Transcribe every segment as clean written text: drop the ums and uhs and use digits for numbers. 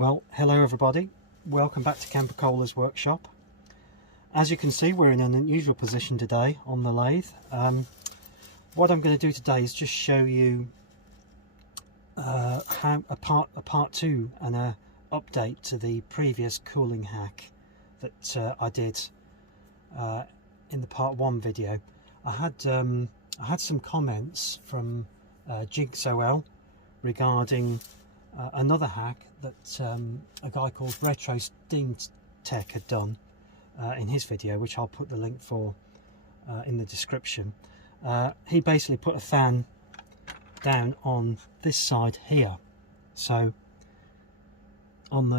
Well, hello everybody, welcome back to Camper Cola's workshop. As you can see, we're in an unusual position today on the lathe. What I'm going to do today is just show you how a part two and a update to the previous cooling hack that I did in the part one video. I had some comments from Jigsol regarding another hack that a guy called Retro Steam Tech had done in his video, which I'll put the link for in the description. He basically put a fan down on this side here, so to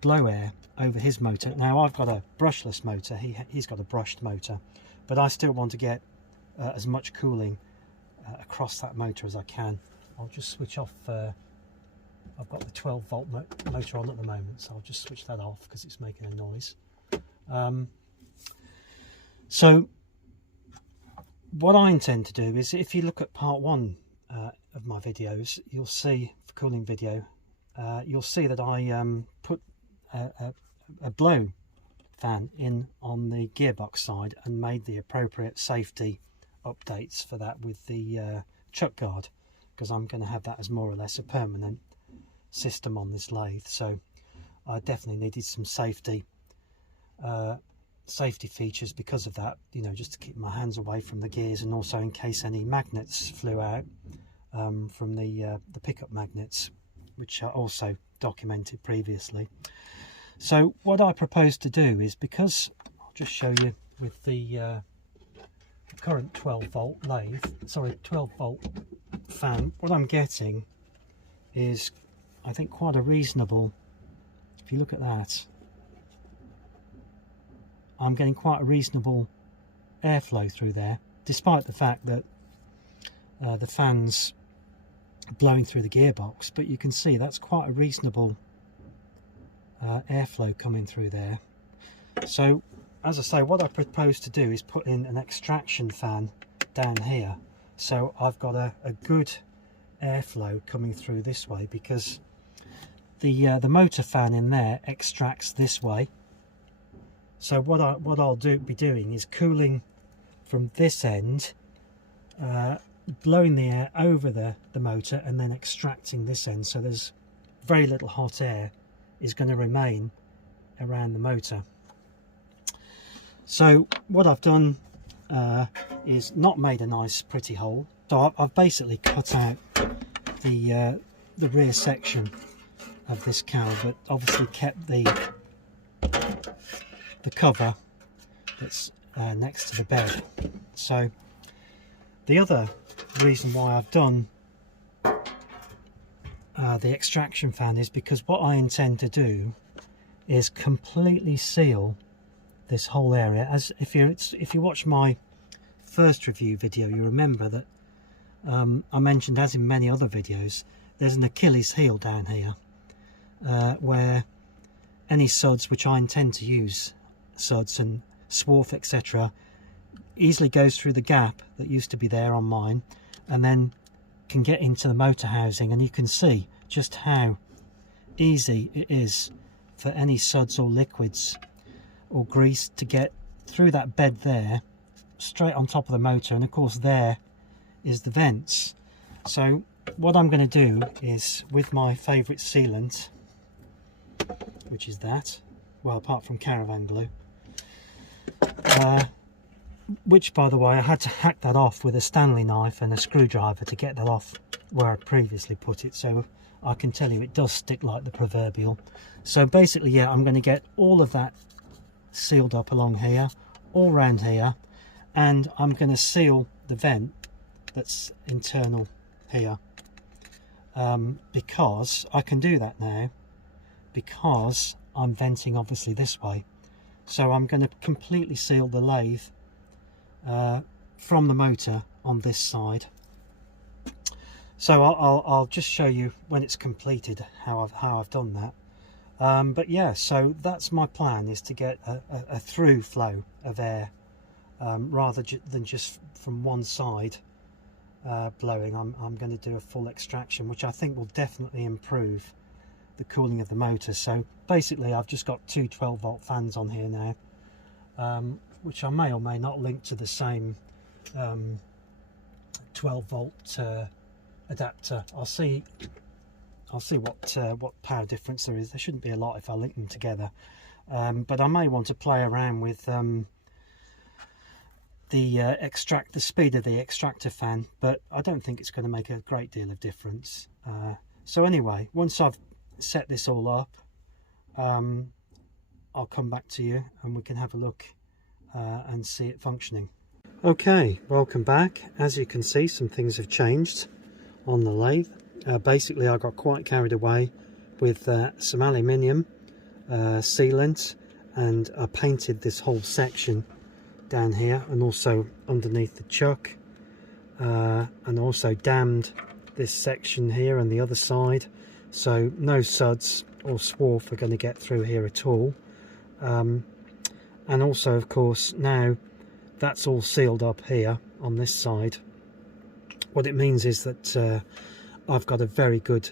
blow air over his motor. Now I've got a brushless motor, he's got a brushed motor, but I still want to get as much cooling across that motor as I can. I'll just switch off, I've got the 12 volt motor on at the moment, so I'll just switch that off because it's making a noise. So what I intend to do is, if you look at part one of my videos, you'll see, for cooling video, you'll see that I put a blow fan in on the gearbox side and made the appropriate safety updates for that with the chuck guard, because I'm going to have that as more or less a permanent system on this lathe. So I definitely needed some safety features because of that, you know, just to keep my hands away from the gears, and also in case any magnets flew out from the pickup magnets, which are also documented previously. So what I propose to do is, because I'll just show you with the current 12 volt fan, what I'm getting is, I think, quite a reasonable, if you look at that, I'm getting quite a reasonable airflow through there, despite the fact that the fan's blowing through the gearbox. But you can see that's quite a reasonable airflow coming through there. So as I say, what I propose to do is put in an extraction fan down here, so I've got a good airflow coming through this way, because the motor fan in there extracts this way. So what I'll be doing is cooling from this end, blowing the air over the motor, and then extracting this end, so there's very little hot air is going to remain around the motor. So what I've done is not made a nice pretty hole. So I've basically cut out the rear section of this cowl, but obviously kept the cover that's next to the bed. So the other reason why I've done the extraction fan is because what I intend to do is completely seal this whole area. As if you watch my first review video, you remember that I mentioned, as in many other videos, there's an Achilles heel down here where any suds, which I intend to use, suds and swarf etc., easily goes through the gap that used to be there on mine, and then can get into the motor housing. And you can see just how easy it is for any suds or liquids or grease to get through that bed there, straight on top of the motor. And of course there is the vents. So what I'm going to do is, with my favourite sealant, which is that, well, apart from caravan glue, which, by the way, I had to hack that off with a Stanley knife and a screwdriver to get that off where I previously put it, so I can tell you it does stick like the proverbial. So basically, yeah, I'm going to get all of that sealed up along here, all round here, and I'm going to seal the vent that's internal here, because I can do that now, because I'm venting obviously this way. So I'm going to completely seal the lathe from the motor on this side. So I'll just show you when it's completed how I've done that. But yeah, so that's my plan, is to get a through flow of air rather than just from one side blowing, I'm going to do a full extraction, which I think will definitely improve the cooling of the motor. So basically I've just got two 12-volt fans on here now, which I may or may not link to the same 12-volt adapter. I'll see what power difference there is. There shouldn't be a lot if I link them together, but I may want to play around with the speed of the extractor fan, but I don't think it's going to make a great deal of difference. So anyway, once I've set this all up, I'll come back to you and we can have a look and see it functioning. Okay, welcome back. As you can see, some things have changed on the lathe. Basically I got quite carried away with some aluminium sealant, and I painted this whole section down here and also underneath the chuck, and also dammed this section here and the other side, so no suds or swarf are going to get through here at all. And also, of course, now that's all sealed up here on this side. What it means is that I've got a very good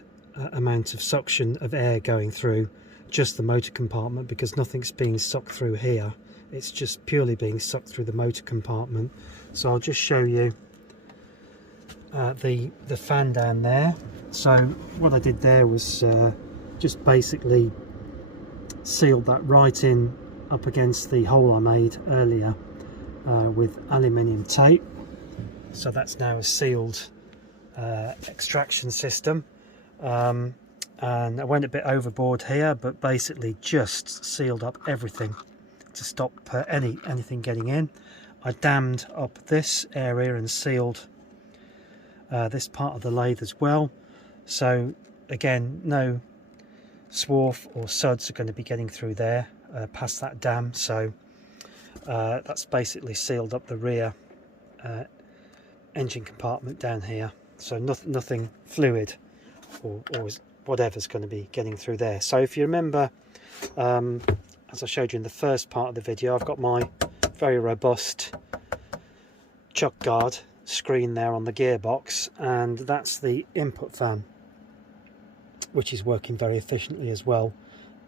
amount of suction of air going through just the motor compartment, because nothing's being sucked through here. It's just purely being sucked through the motor compartment. So I'll just show you the fan down there. So what I did there was just basically sealed that right in up against the hole I made earlier with aluminium tape. So that's now a sealed extraction system, and I went a bit overboard here, but basically just sealed up everything to stop anything getting in. I dammed up this area and sealed this part of the lathe as well, so again no swarf or suds are going to be getting through there past that dam. So that's basically sealed up the rear engine compartment down here, so nothing fluid or whatever's going to be getting through there. So if you remember, as I showed you in the first part of the video, I've got my very robust chuck guard screen there on the gearbox, and that's the input fan, which is working very efficiently as well,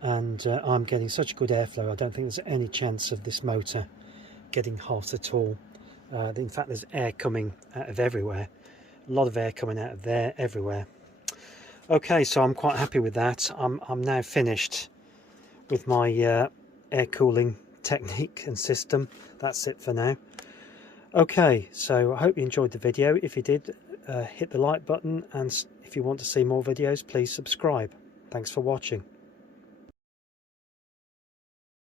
and I'm getting such good airflow. I don't think there's any chance of this motor getting hot at all. In fact, there's air coming out of everywhere, a lot of air coming out of there everywhere. Okay, so I'm quite happy with that. I'm now finished with my air cooling technique and system. That's it for now. Okay, so I hope you enjoyed the video. If you did, hit the like button, and if you want to see more videos, please subscribe. Thanks for watching.